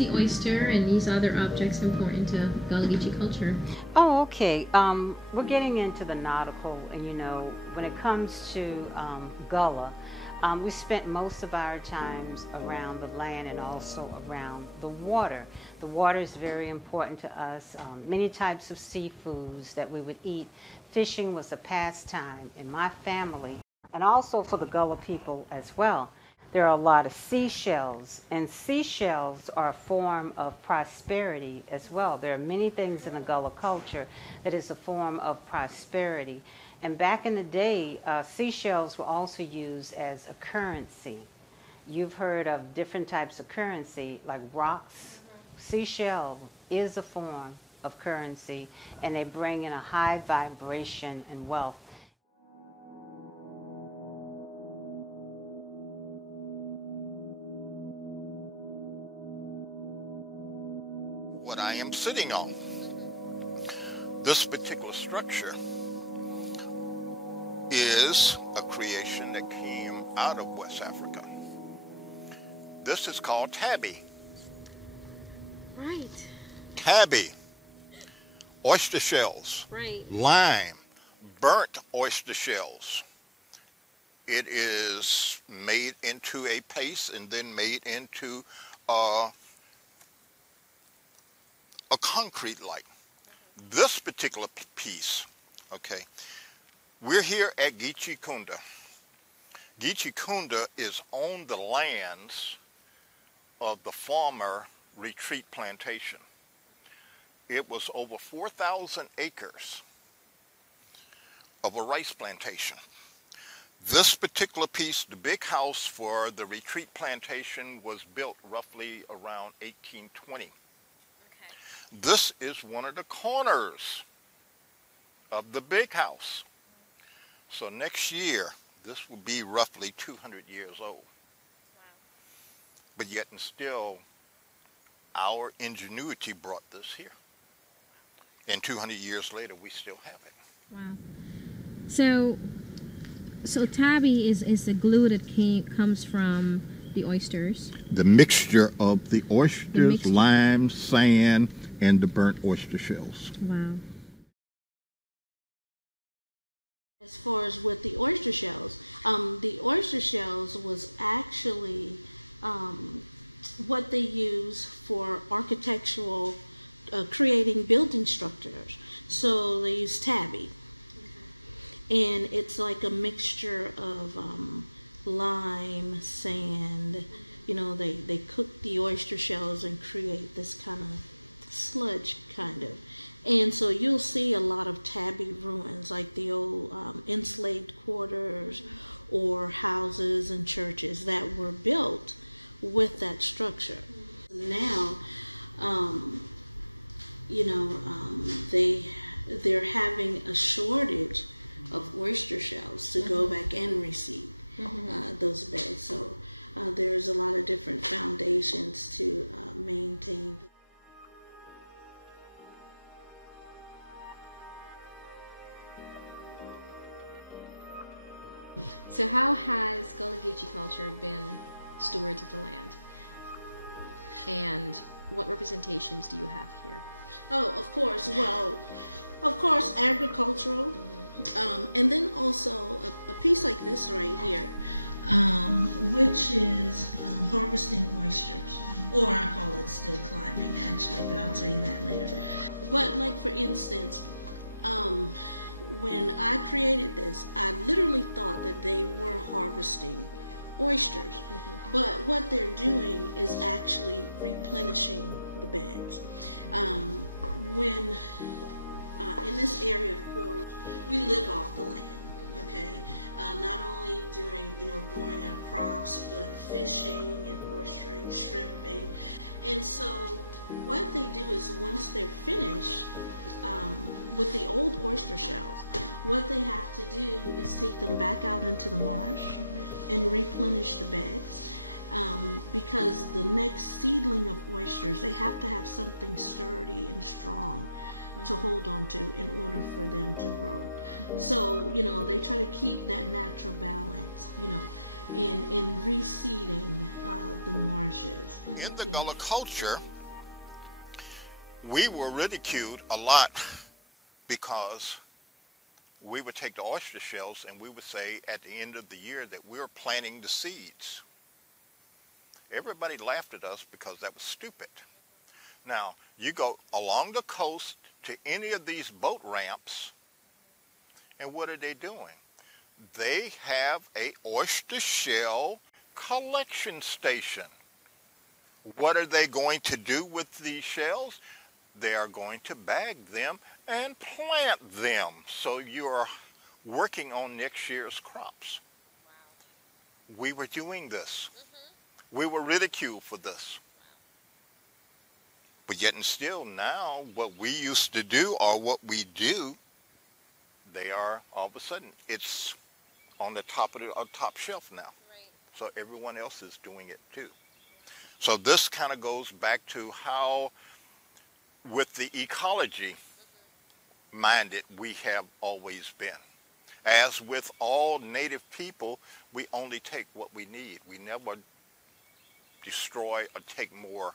the oyster and these other objects important to Gullah Geechee culture? Oh, okay. We're getting into the nautical, and when it comes to Gullah, we spent most of our times around the land and also around the water. The water is very important to us. Many types of seafoods that we would eat. Fishing was a pastime in my family, and also for the Gullah people as well. There are a lot of seashells, and seashells are a form of prosperity as well. There are many things in the Gullah culture that is a form of prosperity. And back in the day, seashells were also used as a currency. You've heard of different types of currency, like rocks. Seashell is a form of currency, and they bring in a high vibration and wealth. What I am sitting on. This particular structure is a creation that came out of West Africa. This is called Tabby. Right. Tabby. Oyster shells. Right. Lime. Burnt oyster shells. It is made into a paste and then made into a concrete-like. This particular piece, okay, we're here at Geechee Kunda. Geechee Kunda is on the lands of the former retreat plantation. It was over 4,000 acres of a rice plantation. This particular piece, the big house for the retreat plantation, was built roughly around 1820. This is one of the corners of the big house. So next year, this will be roughly 200 years old. Wow. But yet and still, our ingenuity brought this here. And 200 years later, we still have it. Wow. So tabby is the glue that comes from the oysters. The mixture of the oysters, lime, sand, and the burnt oyster shells. Wow. As far as with the oyster shells was actually what they use for architectural, creating building structures. So they use tabby. And it's like a mixture of lime, sand. They cook the oyster shells and create this kind of sludge, kind of. And so you'll see a lot of tabby ruins, like the old enslaved quarters or houses and churches that were built with that structure. Now, they're having a shortage of oyster shells to go back and receive those beds. So there's a lot of different foundations to maintain. So how has Gullah Geechee culture been stewards of the land? And what representations do you have here? Oh, of course. Well, of course, agricultural. And then also a piece like this right here, which is harvesting oysters. Or I call it still climbing, actually, but I'll tell you that later. But like, for instance, when I created this, I literally thought that they were harvesting oysters. But what they're doing is actually replenishing the beds. In this area, of course, we live off the land, okay? Not only during, growing our crops, but fishing and oystering, shrimping. And so what they do is once they're finished with the old oyster shells, what they have to do is take them back out into the marsh and replenish the beds. Because the next seedling of oysters, they have to have something sturdy and strong to hold on to in order for them to grow. So, they try to keep that natural balance, in reseeding the marshes. In the Yeah. Gullah culture, we were ridiculed a lot because we would take the oyster shells and we would say at the end of the year that we were planting the seeds. Everybody laughed at us because that was stupid. Now, you go along the coast to any of these boat ramps, and what are they doing? They have a oyster shell collection station. What are they going to do with these shells? They are going to bag them and plant them. So you are working on next year's crops. Wow. We were doing this. We were ridiculed for this. But yet and still now, what we used to do or what we do, they are all of a sudden, it's on the top of the top shelf now. Right. So everyone else is doing it too. So this kind of goes back to how, with the ecology minded, we have always been. As with all native people, we only take what we need. We never destroy or take more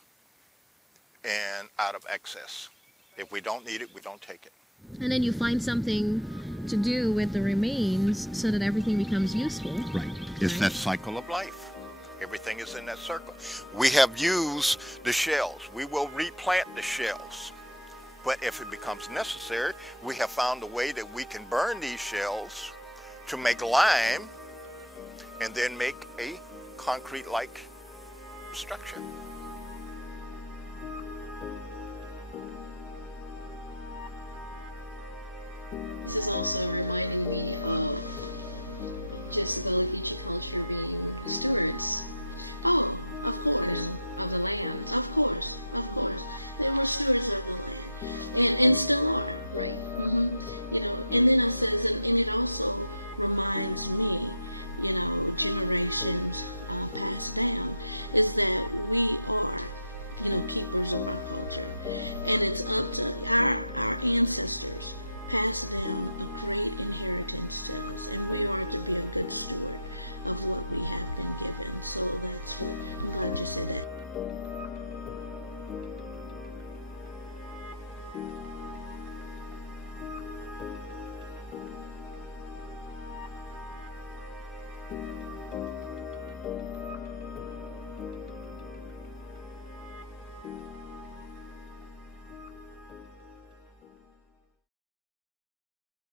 and out of excess. If we don't need it, we don't take it. And then you find something to do with the remains so that everything becomes useful. Right. It's that cycle of life. Everything is in that circle. We have used the shells. We will replant the shells. But if it becomes necessary, we have found a way that we can burn these shells to make lime and then make a concrete-like structure. This is also reminding me of just the Gullah Geechee culture being stewards. Oh, of course. Of the land. Of course. They were stewards of the land, and still are. Right. And then I says, and it also reminds me, generations passed down, is that we are, keepers of our culture, and it's up to our ancestors passed down a great inheritance to us, and we are to be a good steward of what we have been given. So that's what I'm glad you said that.